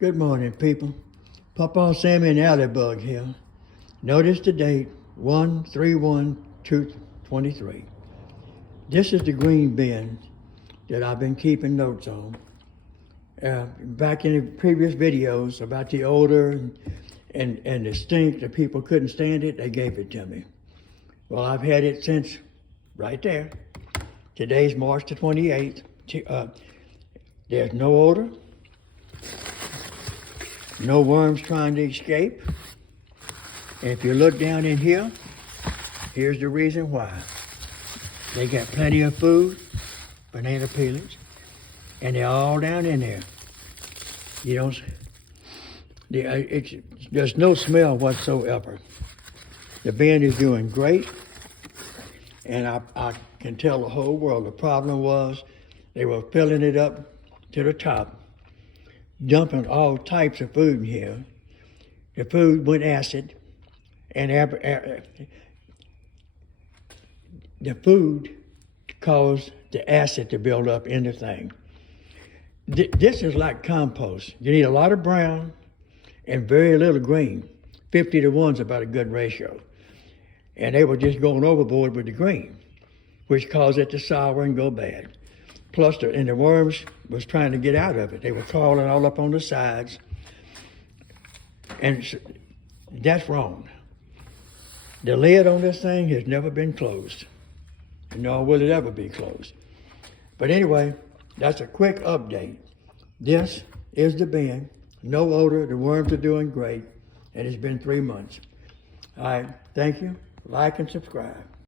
Good morning, people. Pawpaw, Sammy, and Alley here. Notice the date, 1/3/1/23. This is the green bin that I've been keeping notes on. Back in the previous videos about the odor and the stink, the people couldn't stand it, they gave it to me. Well, I've had it since right there. Today's March the 28th. There's no odor. No worms trying to escape. And if you look down in here, here's the reason why. They got plenty of food, banana peelings, and they're all down in there. You don't, there's no smell whatsoever. The bin is doing great, and I can tell the whole world the problem was they were filling it up to the top, dumping all types of food in here. The food went acid, and the food caused the acid to build up in the thing. This is like compost. You need a lot of brown and very little green. 50 to 1 is about a good ratio. And they were just going overboard with the green, which caused it to sour and go bad. Plus, the worms was trying to get out of it. They were crawling all up on the sides. And that's wrong. The lid on this thing has never been closed, nor will it ever be closed. But anyway, that's a quick update. This is the bin. No odor, the worms are doing great, and it's been 3 months. All right, thank you. Like and subscribe.